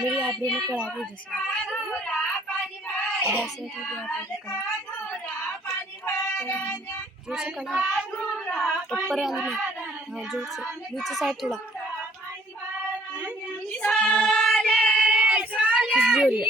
मेरी आबरू में कड़ा भी जैसे वैसे तो भी जोर से कड़ा ऊपर वाली में हाँ जोर से नीचे साइड थोड़ा खुशबू हो रही है